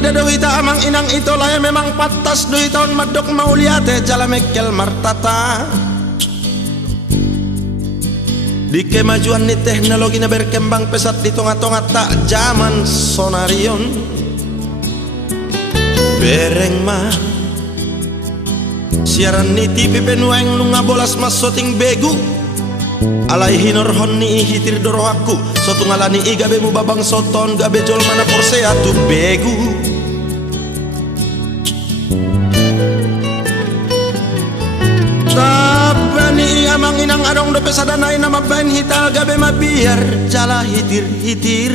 marni dado hita amang inang ito laya memang patas doi tahun madok mauliate jala mekel martata. Di kemajuan ni teknologi na berkembang pesat di tonga-tonga tak zaman sonarion. Bereng mah siaran ni TV penueng nunga bolas mas soting begu. Alai hinor honni hitir doro aku sotu ngalani igabe mu babang soton gabe jol mana porse atu begu. Tabani amang inang adong dope sadanai nama bain hital gabe ma biar jala hitir hitir.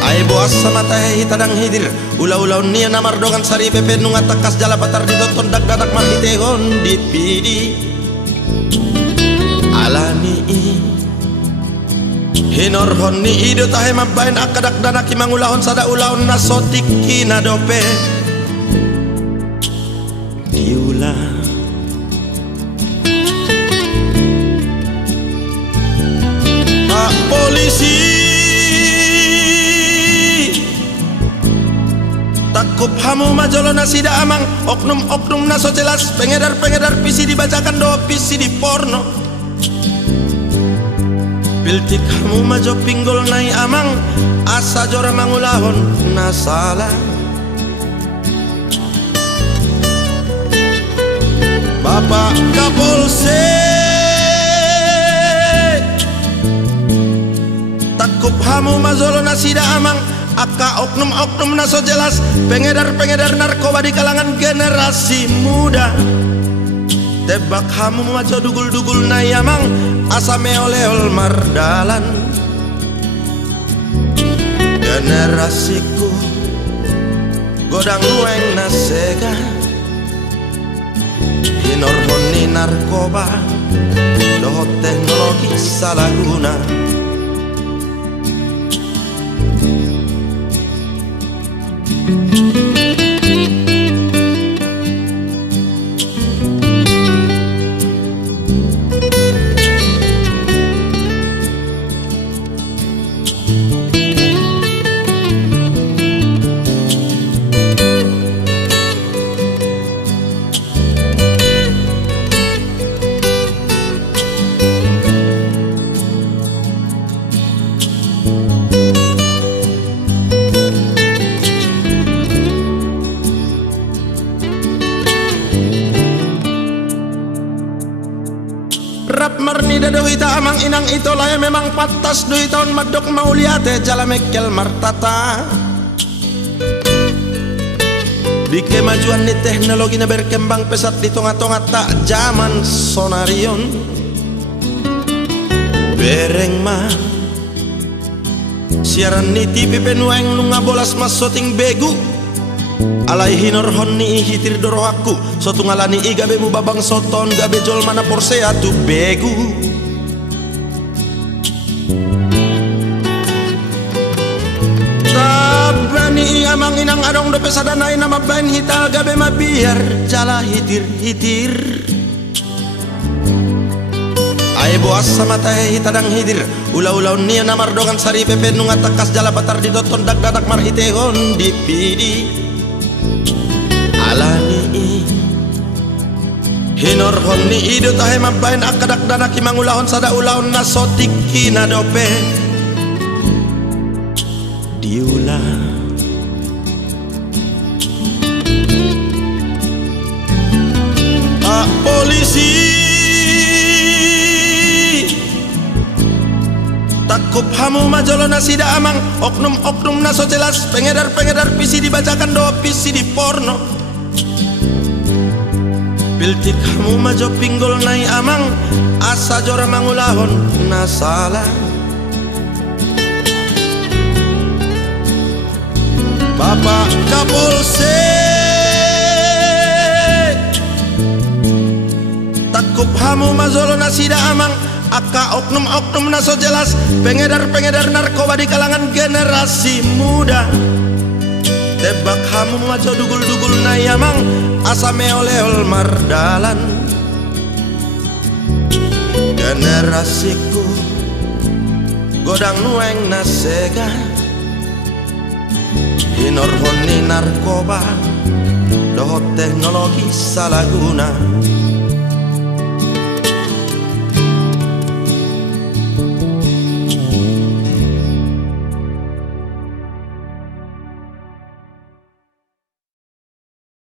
Ai boas sama tahe hitadang hidir ulau-ulau nia namar dongan sari pepe nunga takas jala patar di doton dak dadak mar hitehon di pidi. Alani hinor honni ido tahe mabain akadak danak imangulahon sada ulahon nasotik kina dope diula. Pak polisi takup hamu majolo nasida amang oknum-oknum naso jelas pengedar-pengedar pisi dibacakan do pisi di porno. Piltik kamu majo pinggol nai amang asa jora mangulahon nasala. Bapak Kapolsek takup hamu majolo nasida amang aka oknum-oknum naso jelas pengedar-pengedar narkoba di kalangan generasi muda. Tebak hamu majo dugul-dugul nai amang asa meoleol mardalan. Generasiku godang nueng nasega hinor honi narkoba dohot teknologi salah guna. Rap marni dado hita amang inang ito laya memang patas doi tahun madok mauliate jala mekel martata. Di kemajuan ni teknologi na berkembang pesat di tonga-tonga tak zaman sonarion. Bereng mah siaran ni TV penueng nunga bolas mas soting begu. Alai hinor honni hitir doro aku sotu ngalani igabe mu babang soton gabe jol mana porse atu begu. Tabani amang inang adong dope sadanai nama bain hital gabe ma biar jala hitir hitir. Ai boas sama tahe hitadang hidir ulau-ulau nia namar dongan sari pepe nunga takas jala patar di doton dak dadak mar hitehon di pidi. Alani hinor honni ido tahe mabain akadak danak imangulahon sada ulahon nasotik kina dope diula. Pak polisi takup hamu majolo nasida amang oknum-oknum naso jelas pengedar-pengedar pisi dibacakan do pisi di porno. Piltik kamu majo pinggol nai amang asa jora mangulahon nasala. Bapak Kapolsek takup hamu majolo nasida amang aka oknum-oknum naso jelas pengedar-pengedar narkoba di kalangan generasi muda. Tebak hamu majo dugul-dugul nai amang asa meoleol mardalan. Generasiku godang nueng nasega Inorhoni narkoba, dohot teknologi salah guna.